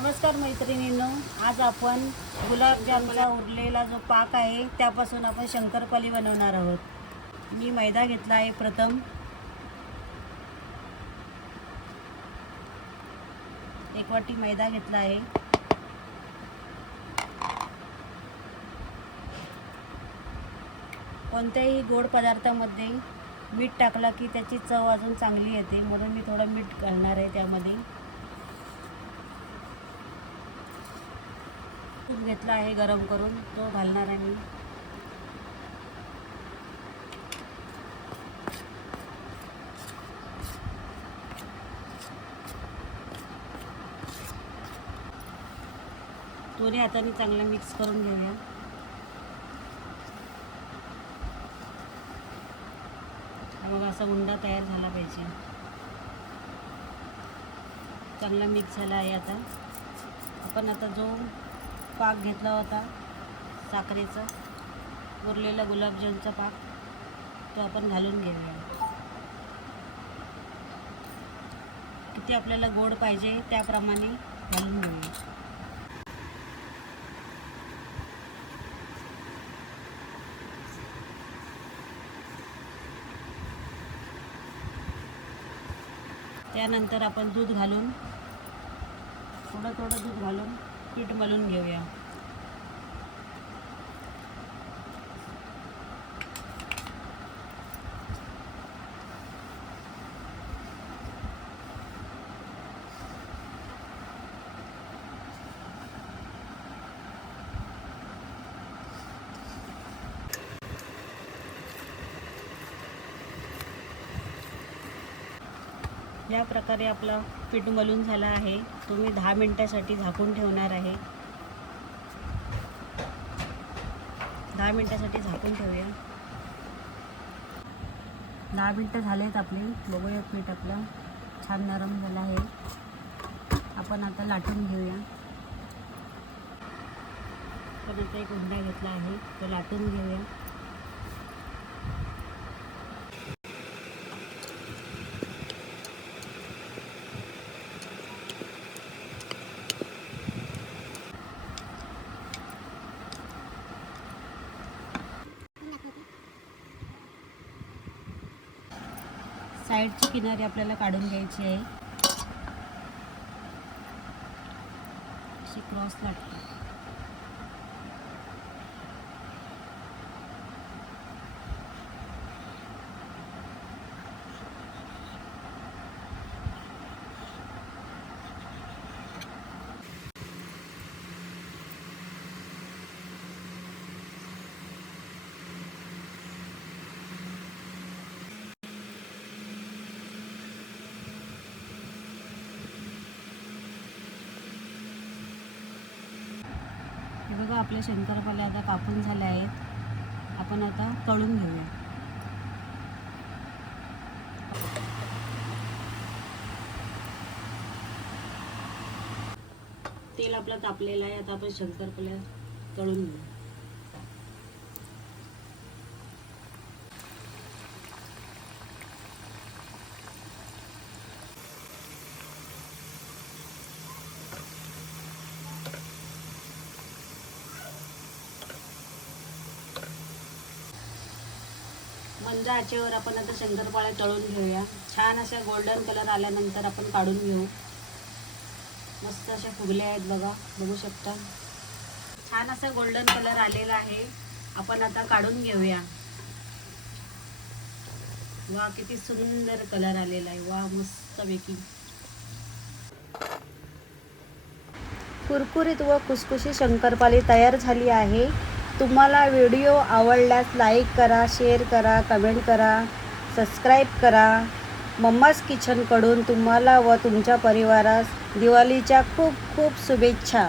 नमस्कार मैत्रिणींनो, आज आपण गुलाबजामचा उरलेला जो पाक आहे त्यापासून आपण शंकरपाळी बनवणार आहोत। मी मैदा घेतला आहे। प्रथम एक वाटी मैदा घेतला आहे। कोणत्याही गोड पदार्थामध्ये मीठ टाकला की त्याची चव अजून चांगली येते, म्हणून मी थोडं मीठ घालणार आहे त्यामध्ये। तूप घेतला आहे गरम करून, तो घालणार आहे मी। दोन्ही हाताने चांगलं मिक्स करून घेऊया। मग असा उंडा तयार झाला पाहिजे। चांगला मिक्स झाला आहे। आपण आता जो पाक घेतला होता साखरेचा उरलेला गुलाबजामचा पाक, तो आपण घालून घेऊया। किती आपल्याला गोड पाहिजे त्याप्रमाणे घालून घेऊया। त्यानंतर आपण दूध घालून, थोडं थोडं दूध घालून पीठ मळून घेऊया। या प्रकारे आपला पीठ मळून झाला आहे। तुम्ही 10 मिनिटांसाठी झाकून ठेवणार आहे। 10 मिनिटांसाठी झाकून ठेवूया। 10 मिनिटं झालेत आपले। बघूया, पीठ आपलं छान नरम झालं आहे। आपण आता लाटून घेऊया। आपण आता एक उंडा घेतला आहे, तो लाटून घेऊया। साईडची किनारी आपल्याला काढून घ्यायची आहे। अशी क्रॉस लाटतो। हे बघा, आपल्या शंकरपाळ्या आता कापून झाल्या आहेत। आपण आता तळून घेऊया। तेल आपलं तापलेलं आहे। आता आपण शंकरपाळ्या तळून घेऊ। मंद आचेवर आपण आता शंकरपाळ्या तळून घेऊया। छान अशा गोल्डन कलर आल्यानंतर आपण काढून घेऊ। मस्त अशा फुगल्या आहेत बघा, बघू शकता। छान असा गोल्डन कलर आलेला आहे। आपण आता काढून घेऊया। वा, किती सुंदर कलर आलेला आहे। वा, मस्तपैकी कुरकुरीत व खुसखुशी शंकरपाळी तयार झाली आहे। तुम्हाला व्हिडिओ आवडल्यास लाईक करा, शेअर करा, कमेंट करा, सबस्क्राईब करा। मम्माज किचनकडून तुम्हाला व तुमच्या परिवारास दिवाळीच्या खूप खूप शुभेच्छा।